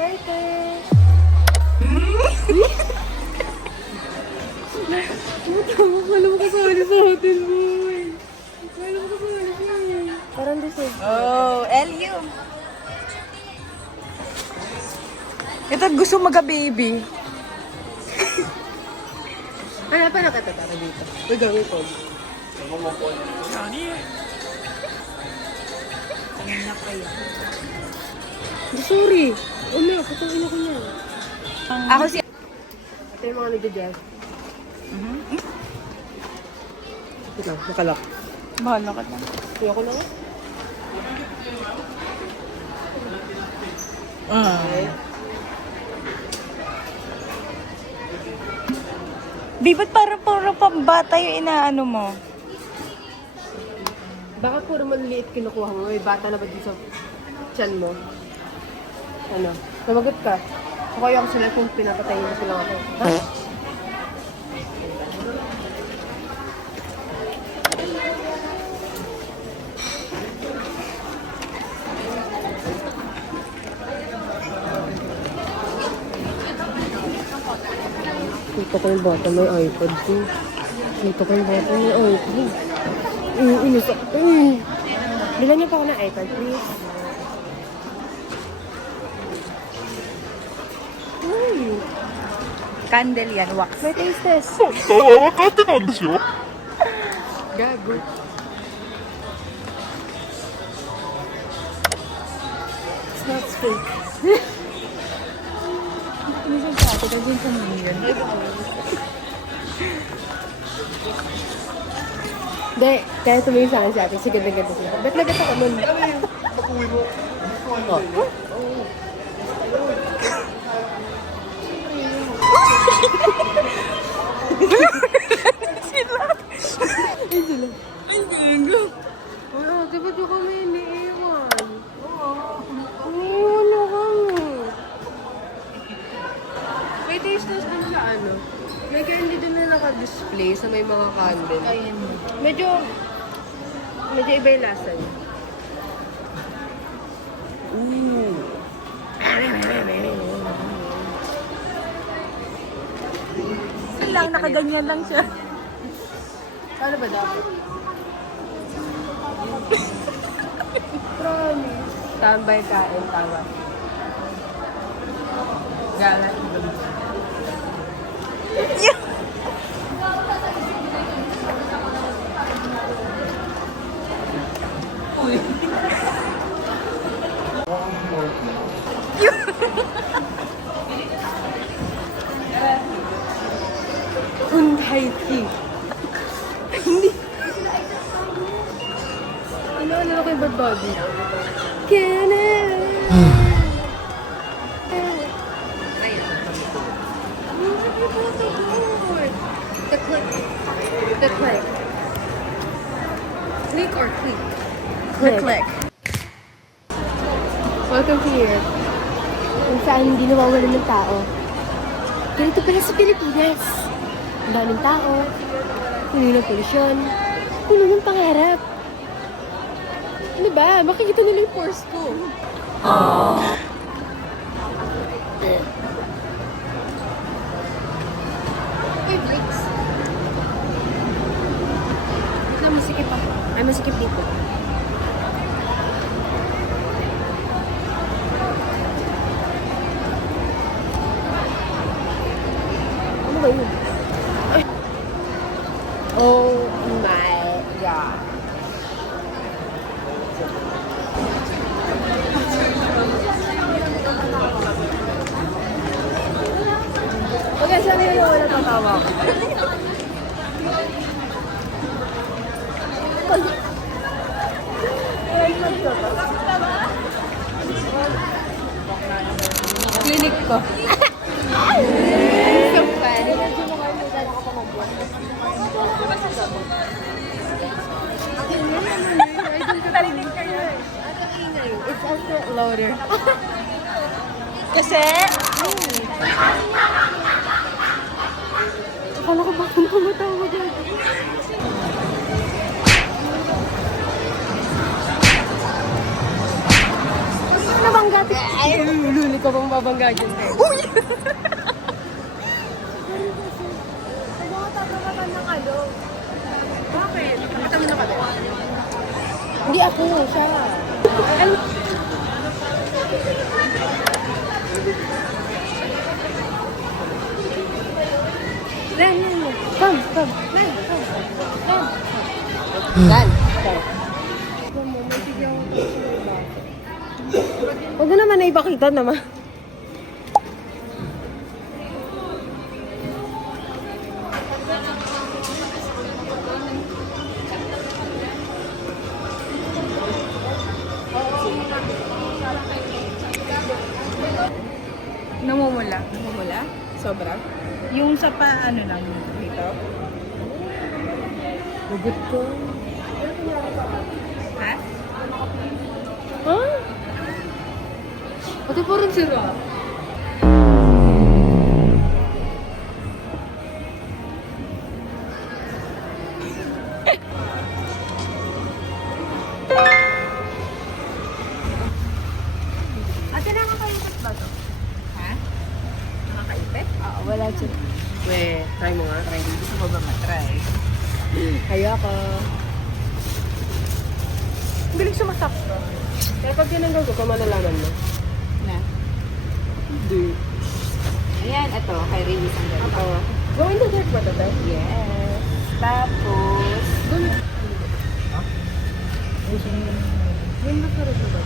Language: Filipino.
Swerte! Wala mo kasali sa hotel mo eh. Wala mo kasali siya eh. Parang deserve. Oh, LU. Ito gusto maga-baby. Ano pa nakatatara dito? Uy, gawin ko. Sorry. Una, patuloy ko niya. Ako si... Ito yung mga nagja-jazz. Ito lang, nakalak. Bahala ka lang. Kuya ko na nga. Di ba't parang puro pambata yung inaano mo? Bakit puro maliliit kinukuha mo? May bata na ba dito sa tiyan mo? Ano? Namagot ka. O kaya ako sila kung pinapatayin mo sila ako. Ha? Dito ko yung bata may iPad ko. Dito ko yung bata may iPad. Inis ako. Bilan niyo pa ako ng iPad, please. Candle yan, wax. May taste test. Gago. It's not fake. Minsan sa ako, gagawin sa mga Hindi, kaya tumingin sa akin si ate. Sige, ganda siya. Ba't nagat ako nun? Pag-uwi mo, Ay, gago. Ano, di ba di kami iniiwan? Iniiwan na kami. May taste test dun sa ano. May candy dun na naka-display sa may mga candle. Ayun. Medyo iba yung lasa niya. Lang, nakaganyan lang siya. Paano ba dapat? Promise. Tambay kain, tawa. Gala. Unhealthy. Hindi. Ano ko yung bad body? Can The click. The click. Click or click? Click. Welcome here. Kung saan hindi nawawalan ng tao. Ganito pala sa Pilipinas. Ang daming tao. Puno ng polusyon. Puno ng pangarap. Ano ba? Makikita nila yung pores ko. Uy, Blix. Wait lang, masikip ako. Ay, masikip dito. Ano ba yun? Ay. Oh my God. Okay, saan yun yung wala tatawa ko? Clinic ko. So funny. It's also louder. Kasi, Akala ko bakit tumatawag agad. Nabanggat. Ay, luli ka pang babangga dyan. Uy! Ano ka tatapatan ng ano? Bakit? Nakatama na kami. Hindi ako, siya. Ano? Ren, come. Ren, come. Ren, come. Huwag na naman na ipakita naman. Namumula. Namumula? Sobra? Yung sa paano lang dito. Hugot ko. Ha? Ha? Pati po rin sira. Ate, nakakaipit ba to? Ha? Nakakaipit? Oo, wala siya. We, try mo nga. Try. Gusto mo ba matry? Kaya ka. Bilig sumasap to. Kaya pag tinanggal ko, malalaman mo. Na. Hindi. Ayan, ito. Kay Release ang ganito. Oo. Go in the dark ba ito? Yes. Tapos, Doon. Yung masarap na ba?